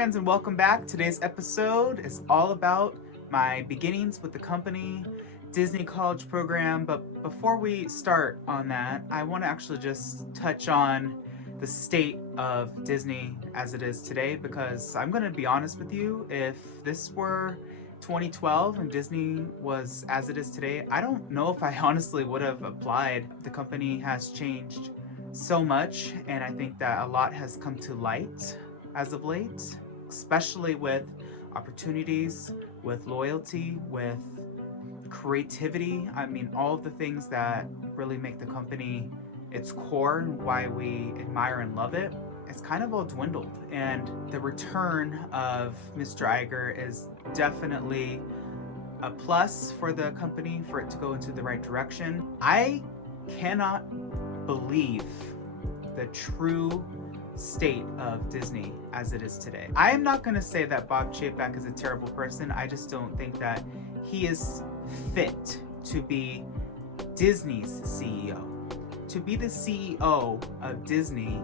friends, and welcome back. Today's episode is all about my beginnings with the company, Disney College Program. But before we start on that, I want to actually just touch on the state of Disney as it is today, because I'm going to be honest with you, if this were 2012 and Disney was as it is today, I don't know if I honestly would have applied. The company has changed so much, and I think that a lot has come to light as of late, especially with opportunities, with loyalty, with creativity. I mean, all of the things that really make the company its core and why we admire and love it, it's kind of all dwindled. And the return of Mr. Iger is definitely a plus for the company, for it to go into the right direction. I cannot believe the true state of Disney as it is today. I am not going to say that Bob Chapek is a terrible person. I just don't think that he is fit to be Disney's CEO. To be the CEO of Disney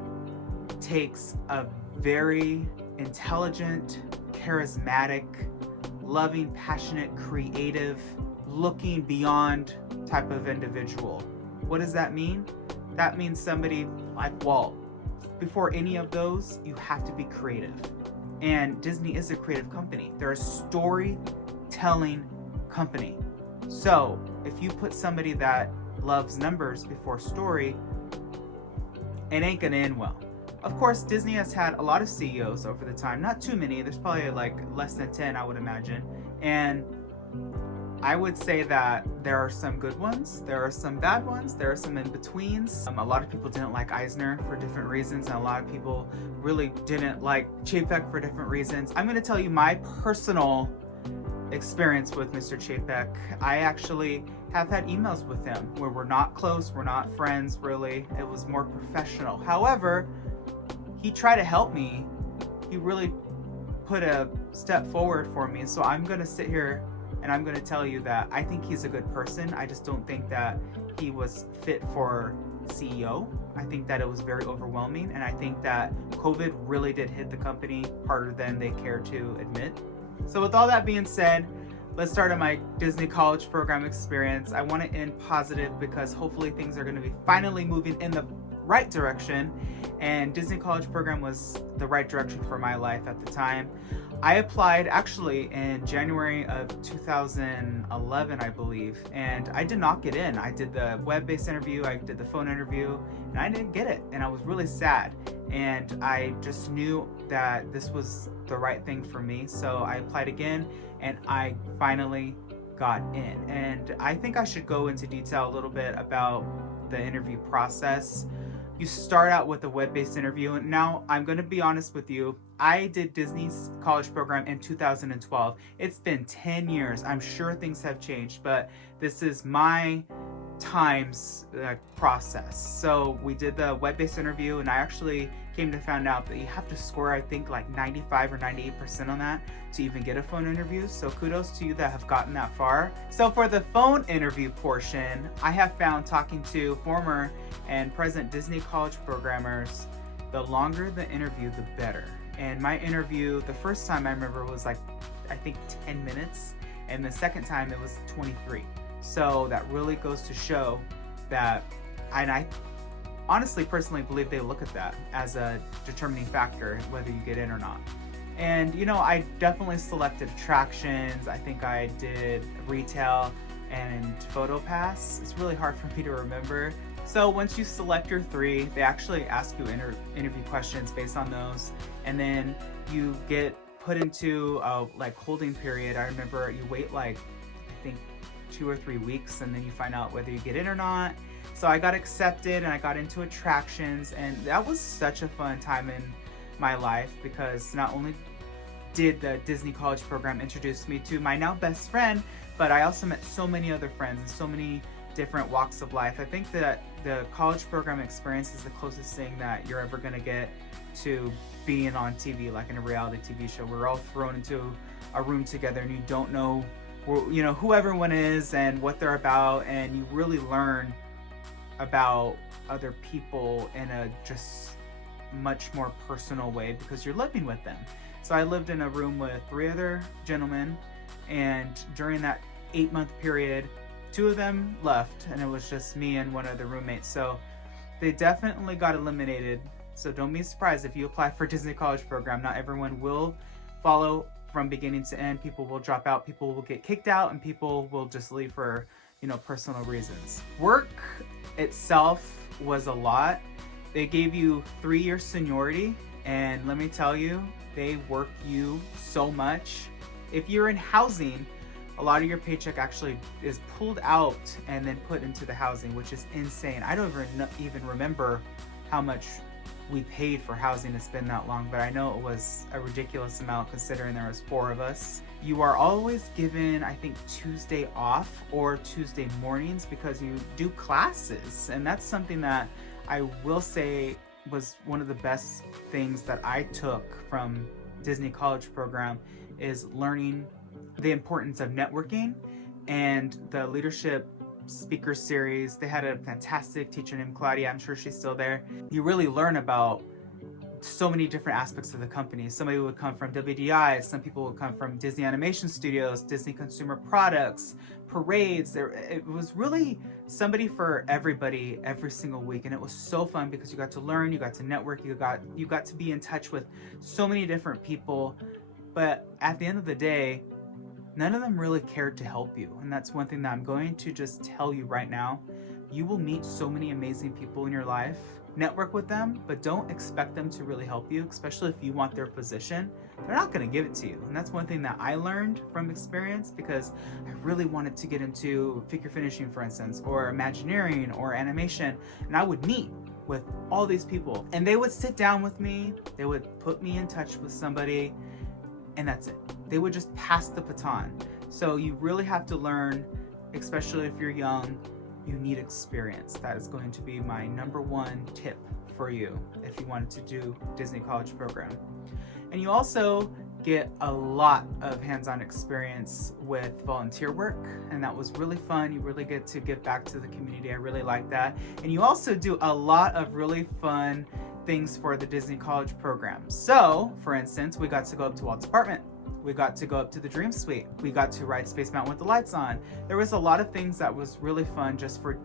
takes a very intelligent, charismatic, loving, passionate, creative, looking beyond type of individual. What does that mean? That means somebody like Walt. Before any of those, you have to be creative. And Disney is a creative company. They're a storytelling company. So if you put somebody that loves numbers before story, it ain't gonna end well. Of course, Disney has had a lot of CEOs over the time. Not too many. There's probably like less than 10, I would imagine. And I would say that there are some good ones, there are some bad ones, there are some in-betweens. A lot of people didn't like Eisner for different reasons, and a lot of people really didn't like Chapek for different reasons. I'm going to tell you my personal experience with Mr. Chapek. I actually have had emails with him where we're not close, we're not friends really. It was more professional. However, he tried to help me. He really put a step forward for me. So I'm going to sit here and I'm going to tell you that I think he's a good person. I just don't think that he was fit for CEO. I think that it was very overwhelming, and I think that COVID really did hit the company harder than they care to admit. So with all that being said, let's start on my Disney College Program experience. I want to end positive because hopefully things are going to be finally moving in the right direction, and Disney College Program was the right direction for my life at the time. I applied actually in January of 2011, I believe, and I did not get in. I did the web-based interview, I did the phone interview, and I didn't get it, and I was really sad. And I just knew that this was the right thing for me, so I applied again, and I finally got in. And I think I should go into detail a little bit about the interview process. You start out with a web-based interview, and now I'm going to be honest with you. I did Disney's College Program in 2012. It's been 10 years. I'm sure things have changed, but this is my time's process. So we did the web-based interview, and I actually came to find out that you have to score, I think, like 95 or 98% on that to even get a phone interview. So kudos to you that have gotten that far. So for the phone interview portion, I have found, talking to former and present Disney College programmers, the longer the interview, the better. And my interview, the first time I remember, was like, I think 10 minutes, and the second time it was 23. So that really goes to show that, and I honestly personally believe they look at that as a determining factor whether you get in or not. And you know, I definitely selected attractions. I think I did retail and photo pass. It's really hard for me to remember. So once you select your three, they actually ask you interview questions based on those, and then you get put into a holding period. I remember you wait I think 2 or 3 weeks, and then you find out whether you get in or not. So I got accepted, and I got into attractions, and that was such a fun time in my life, because not only did the Disney College Program introduce me to my now best friend, but I also met so many other friends in so many different walks of life. I think that the college program experience is the closest thing that you're ever going to get to being on TV, like in a reality TV show. We're all thrown into a room together, and you don't know, you know, who everyone is and what they're about, and you really learn about other people in a just much more personal way because you're living with them. So I lived in a room with 3 other gentlemen, and during that 8-month period, 2 of them left, and it was just me and one other roommate. So they definitely got eliminated. So don't be surprised if you apply for Disney College Program. Not everyone will follow from beginning to end. People will drop out, people will get kicked out, and people will just leave for, personal reasons. Work itself was a lot. They gave you 3-year seniority, and let me tell you, they work you so much. If you're in housing, a lot of your paycheck actually is pulled out and then put into the housing, which is insane. I don't even remember how much we paid for housing. It's been that long, but I know it was a ridiculous amount considering there was 4 of us. You are always given, I think, Tuesday off or Tuesday mornings because you do classes, and that's something that I will say was one of the best things that I took from Disney College Program, is learning the importance of networking and the leadership speaker series. They had a fantastic teacher named Claudia. I'm sure she's still there. You really learn about so many different aspects of the company. Somebody would come from WDI, some people would come from Disney Animation Studios, Disney Consumer Products, parades. It was really somebody for everybody every single week, and it was so fun because you got to learn, you got to network, you got to be in touch with so many different people. But at the end of the day, none of them really cared to help you. And that's one thing that I'm going to just tell you right now. You will meet so many amazing people in your life. Network with them, but don't expect them to really help you, especially if you want their position. They're not going to give it to you. And that's one thing that I learned from experience, because I really wanted to get into figure finishing, for instance, or Imagineering or animation. And I would meet with all these people, and they would sit down with me. They would put me in touch with somebody, and that's it. They would just pass the baton. So you really have to learn, especially if you're young, you need experience. That is going to be my #1 tip for you if you wanted to do Disney College Program. And you also get a lot of hands-on experience with volunteer work, and that was really fun. You really get to give back to the community. I really like that. And you also do a lot of really fun things for the Disney College Program. So, for instance, we got to go up to Walt's apartment. We got to go up to the Dream Suite. We got to ride Space Mountain with the lights on. There was a lot of things that was really fun just for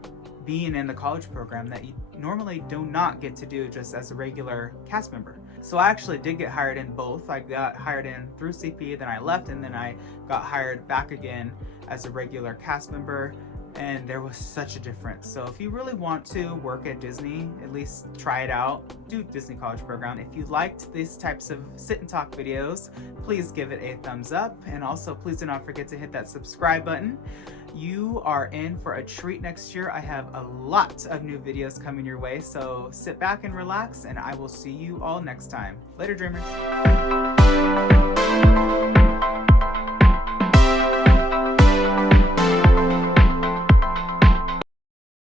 being in the college program that you normally do not get to do just as a regular cast member. So I actually did get hired in both. I got hired in through CP, then I left, and then I got hired back again as a regular cast member. And there was such a difference. So if you really want to work at Disney, at least try it out. Do Disney College Program. If you liked these types of sit and talk videos, please give it a thumbs up. And also, please do not forget to hit that subscribe button. You are in for a treat next year. I have a lot of new videos coming your way. So sit back and relax, and I will see you all next time. Later, dreamers.